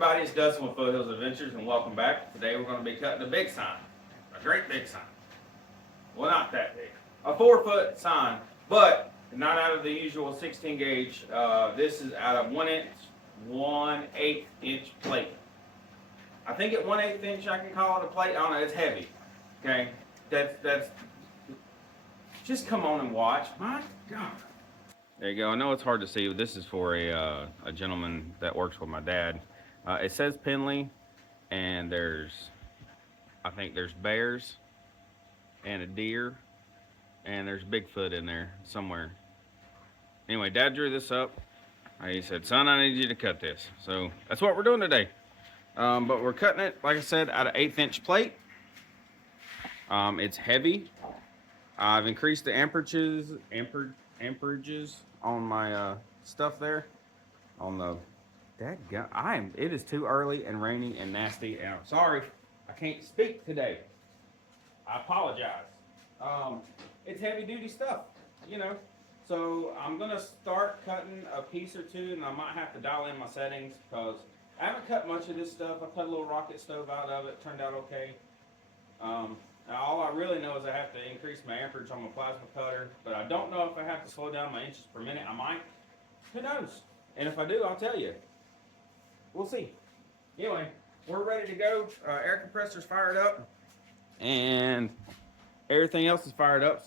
everybody, it's Dustin with Foothills Adventures, and welcome back. Today we're going to be cutting a big sign, a great big sign. Well, not that big, a 4-foot sign, but not out of the usual 16 gauge. This is out of 1/8 inch plate. I think at 1/8 inch I can call it a plate. I don't know, it's heavy. Okay, that's. Just come on and watch. My God. There you go. I know it's hard to see, but this is for a gentleman that works with my dad. It says Penley, and I think there's bears and a deer, and there's Bigfoot in there somewhere. Anyway, Dad drew this up. He said, "Son, I need you to cut this." So that's what we're doing today. But we're cutting it, like I said, out of 1/8 inch plate. It's heavy. I've increased the amperages on my stuff there. On the it is too early and rainy and nasty, and I'm sorry I can't speak today. I apologize. It's heavy duty stuff, you know. So I'm gonna start cutting a piece or two, and I might have to dial in my settings because I haven't cut much of this stuff. I cut a little rocket stove out of it, turned out okay. Now all I really know is I have to increase my amperage on my plasma cutter, but I don't know if I have to slow down my inches per minute. I might. Who knows? And if I do, I'll tell you. We'll see. Anyway, we're ready to go. Air compressor's fired up, and everything else is fired up.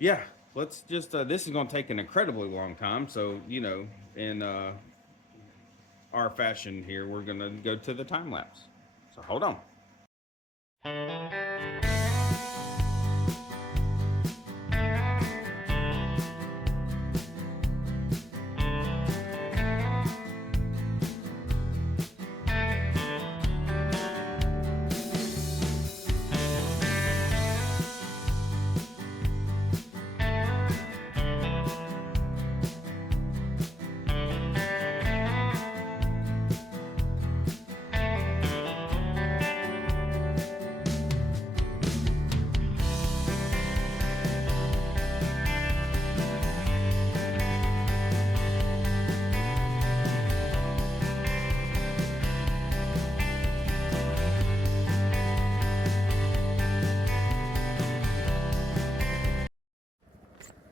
Yeah, let's just. This is going to take an incredibly long time, so you know, in our fashion here, we're going to go to the time lapse. So hold on.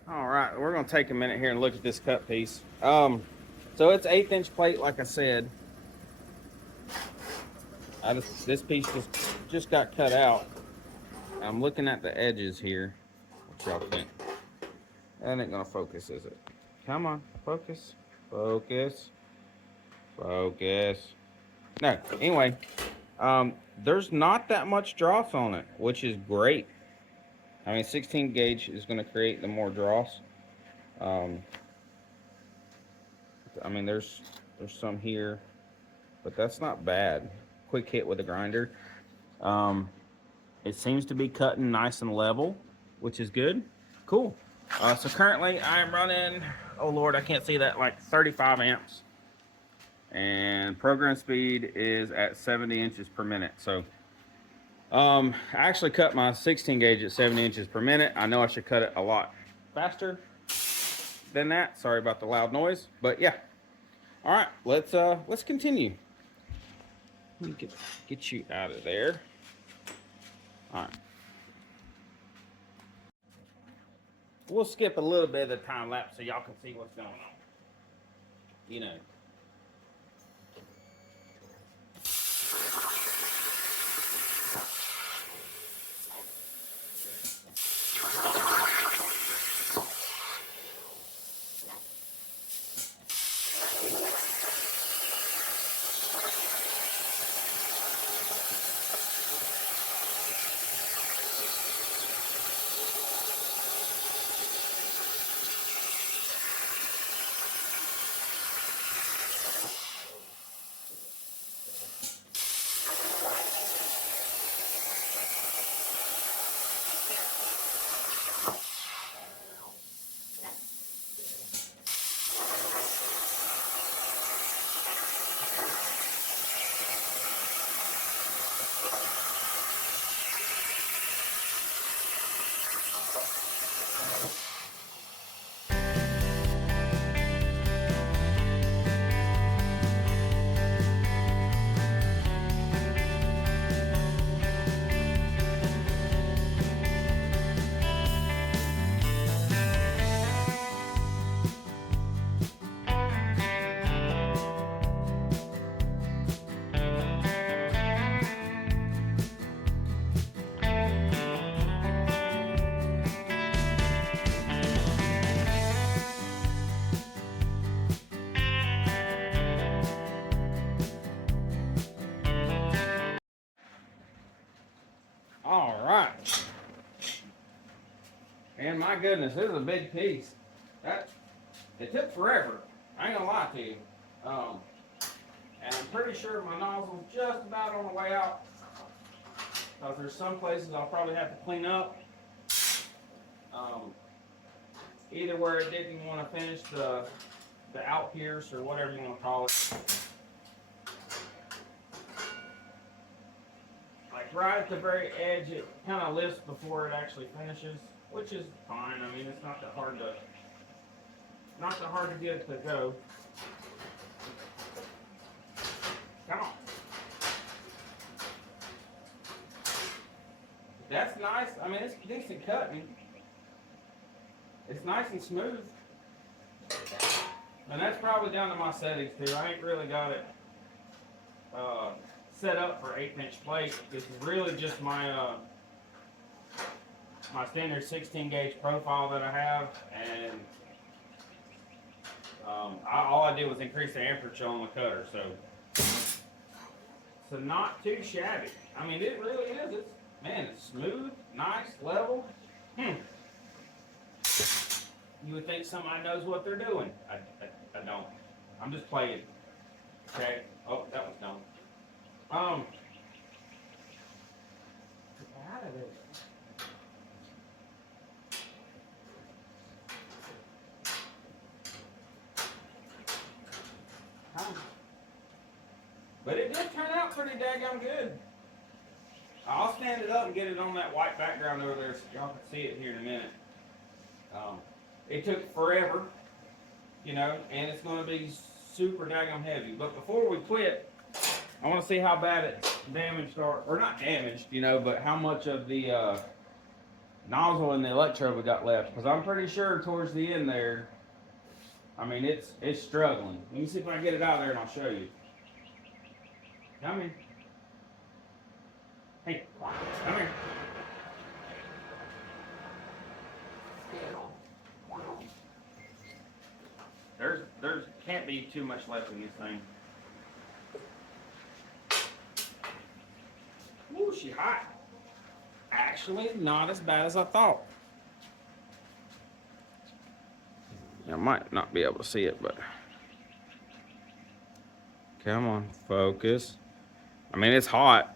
All right, we're gonna take a minute here and look at this cut piece. So it's 1/8 inch plate, like I said. This piece just got cut out. I'm looking at the edges here. What y'all think? That ain't gonna focus, is it? Come on, focus, focus, focus. No, anyway, there's not that much dross on it, which is great. I mean, 16 gauge is going to create the more dross. I mean, there's some here, but that's not bad. Quick hit with a grinder. It seems to be cutting nice and level, which is good. Cool. So currently I am running, oh Lord, I can't see that, like 35 amps. And program speed is at 70 inches per minute. So I actually cut my 16 gauge at 70 inches per minute. I know I should cut it a lot faster than that. Sorry about the loud noise, but yeah. All right, let's continue. Let me get you out of there. All right. We'll skip a little bit of the time lapse so y'all can see what's going on. You know. man, my goodness, this is a big piece. It took forever. I ain't gonna lie to you. And I'm pretty sure my nozzle's just about on the way out. There's some places I'll probably have to clean up. Either where it didn't want to finish the out pierce or whatever you want to call it. Like right at the very edge, it kind of lifts before it actually finishes, which is fine. I mean, it's not that hard to get it to go. Come on. That's nice. I mean, it's decent cutting. It's nice and smooth. And that's probably down to my settings too. I ain't really got it set up for 1/8" plate. This is really just my my standard 16 gauge profile that I have, and all I did was increase the amperage on the cutter, so not too shabby. I mean, it really is. It's smooth, nice, level. You would think somebody knows what they're doing. I don't. I'm just playing. Okay. Oh, that was dumb. Get out of there. But it did turn out pretty daggone good. I'll stand it up and get it on that white background over there so y'all can see it here in a minute. It took forever, you know, and it's going to be super daggone heavy. But before we quit, I want to see how bad it's damaged, or not damaged, you know, but how much of the nozzle and the electrode we got left. Because I'm pretty sure towards the end there, I mean, it's struggling. Let me see if I can get it out of there and I'll show you. Come here. Hey, come here. There's can't be too much left in this thing. Ooh, she hot. Actually, not as bad as I thought. I might not be able to see it, but come on, focus. I mean, it's hot,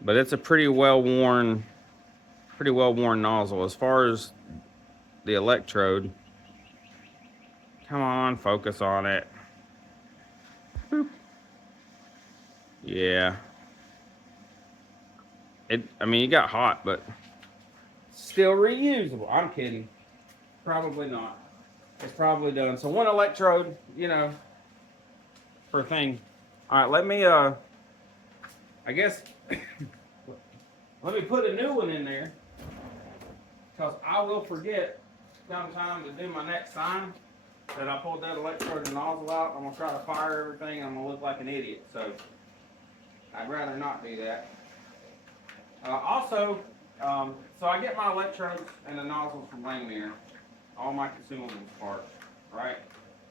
but it's a pretty well worn nozzle. As far as the electrode, come on, focus on it. Boop. Yeah. I mean, it got hot, but still reusable. I'm kidding. Probably not. It's probably done. So one electrode, you know, per thing. All right, let me, I guess, let me put a new one in there, because I will forget sometime to do my next sign that I pulled that electrode and nozzle out. I'm going to try to fire everything, and I'm going to look like an idiot. So I'd rather not do that. Also, so I get my electrodes and the nozzles from Langmuir, all my consumables parts, right?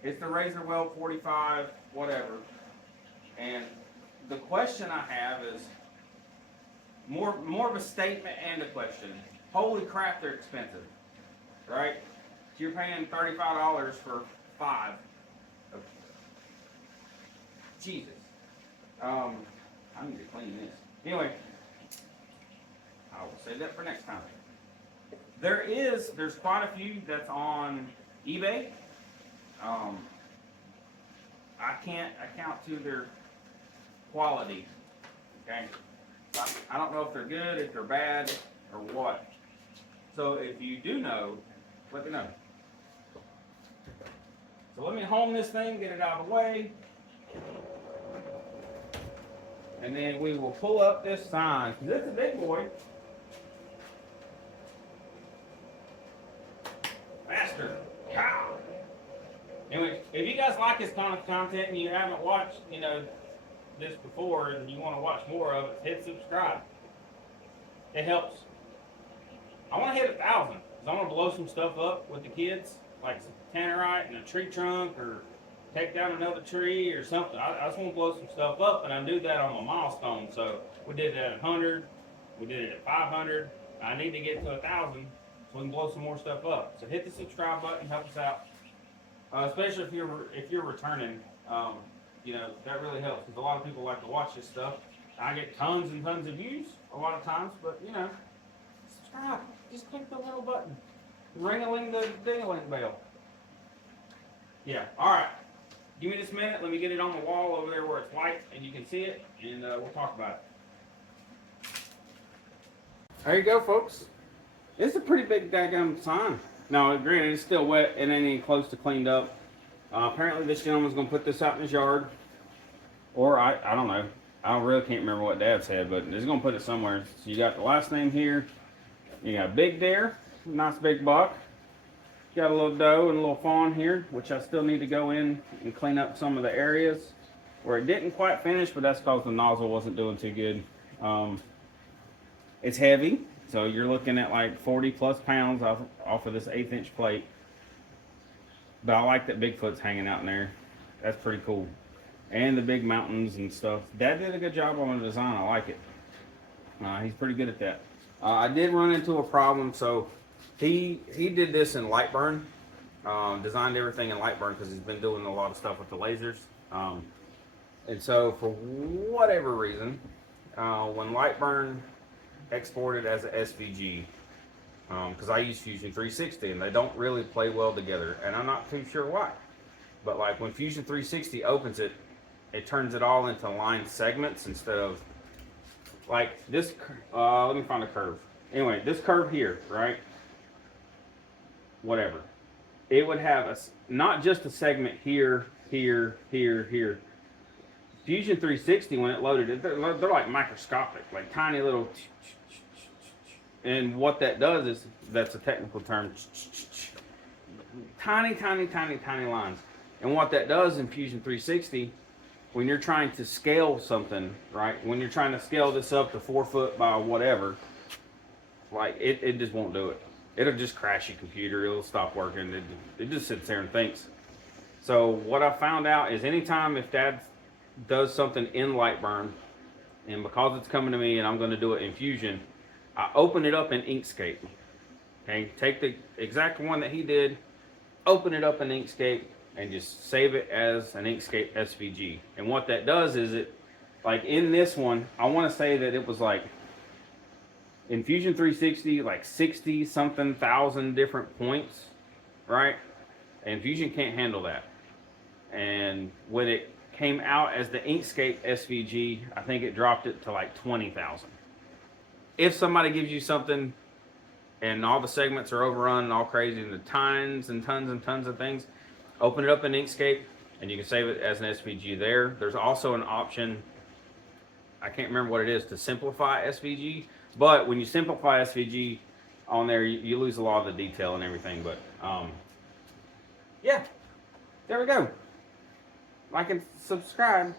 It's the Razor Weld 45, whatever. And the question I have is more of a statement and a question. Holy crap, they're expensive, right? You're paying $35 for 5. Jesus. I need to clean this. Anyway, I will save that for next time. There's quite a few that's on eBay. I can't account to their quality. Okay, I don't know if they're good, if they're bad, or what. So if you do know, let me know. So let me home this thing, get it out of the way, and then we will pull up this sign, because it's a big boy. Faster. Cow. Anyway, if you guys like this kind of content and you haven't watched, you know, this before and you want to watch more of it, hit subscribe. It helps. I want to hit 1,000 because I want to blow some stuff up with the kids, like some tannerite and a tree trunk, or take down another tree or something. I just want to blow some stuff up, and I do that on a milestone. So we did it at 100, we did it at 500, I need to get to 1,000 so we can blow some more stuff up. So hit the subscribe button, help us out. Especially if you're returning, you know, that really helps because a lot of people like to watch this stuff. I get tons and tons of views a lot of times, but you know, subscribe. Just click the little button. Ring-a-ling the ding-a-ling bell. Yeah, all right. Give me this minute. Let me get it on the wall over there where it's white and you can see it, and we'll talk about it. There you go, folks. It's a pretty big daggum sign. Now, granted, it's still wet and ain't even close to cleaned up. Apparently, this gentleman's going to put this out in his yard. Or, I don't know. I really can't remember what Dad said, but he's going to put it somewhere. So, you got the last name here. You got Big Deer, nice big buck. Got a little doe and a little fawn here, which I still need to go in and clean up some of the areas where it didn't quite finish, but that's because the nozzle wasn't doing too good. It's heavy, so you're looking at like 40 plus pounds off of this 1/8 inch plate. But I like that Bigfoot's hanging out in there. That's pretty cool. And the big mountains and stuff. Dad did a good job on the design. I like it. He's pretty good at that. I did run into a problem, so he did this in Lightburn, designed everything in Lightburn because he's been doing a lot of stuff with the lasers. And so for whatever reason, when Lightburn exported as a SVG, because I use Fusion 360 and they don't really play well together, and I'm not too sure why. But like when Fusion 360 opens it, it turns it all into line segments instead of like this. Let me find a curve. Anyway, this curve here, right? Whatever. It would have not just a segment here, here, here, here. Fusion 360, when it loaded it, they're like microscopic, like tiny little. And what that does is, that's a technical term, tiny, tiny, tiny, tiny lines. And what that does in Fusion 360, when you're trying to scale something, right? When you're trying to scale this up to 4 foot by whatever, like it just won't do it. It'll just crash your computer. It'll stop working. It just sits there and thinks. So what I found out is anytime if Dad does something in Lightburn, and because it's coming to me and I'm going to do it in Fusion, I open it up in Inkscape. Okay, take the exact one that he did, open it up in Inkscape, and just save it as an Inkscape SVG. And what that does is it, like in this one, I want to say that it was like, in Fusion 360, like 60 something thousand different points, right? And Fusion can't handle that. And when it came out as the Inkscape SVG, I think it dropped it to like 20,000. If somebody gives you something and all the segments are overrun and all crazy and the tons and tons and tons of things, open it up in Inkscape and you can save it as an SVG there. There's also an option, I can't remember what it is, to simplify SVG. But when you simplify SVG on there, you lose a lot of the detail and everything. But yeah, there we go. Like and subscribe.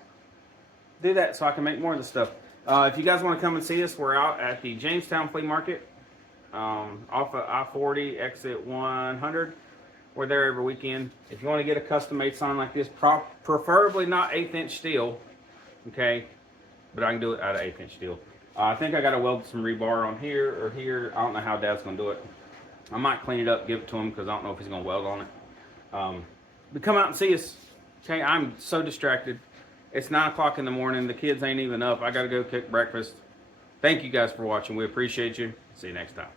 Do that so I can make more of this stuff. If you guys want to come and see us, we're out at the Jamestown Flea Market off of I-40, exit 100. We're there every weekend. If you want to get a custom-made sign like this, preferably not 1/8 inch steel, okay? But I can do it out of 1/8 inch steel. I think I got to weld some rebar on here or here. I don't know how Dad's going to do it. I might clean it up, give it to him, because I don't know if he's going to weld on it. But come out and see us. Okay, I'm so distracted. It's 9 o'clock in the morning. The kids ain't even up. I got to go cook breakfast. Thank you guys for watching. We appreciate you. See you next time.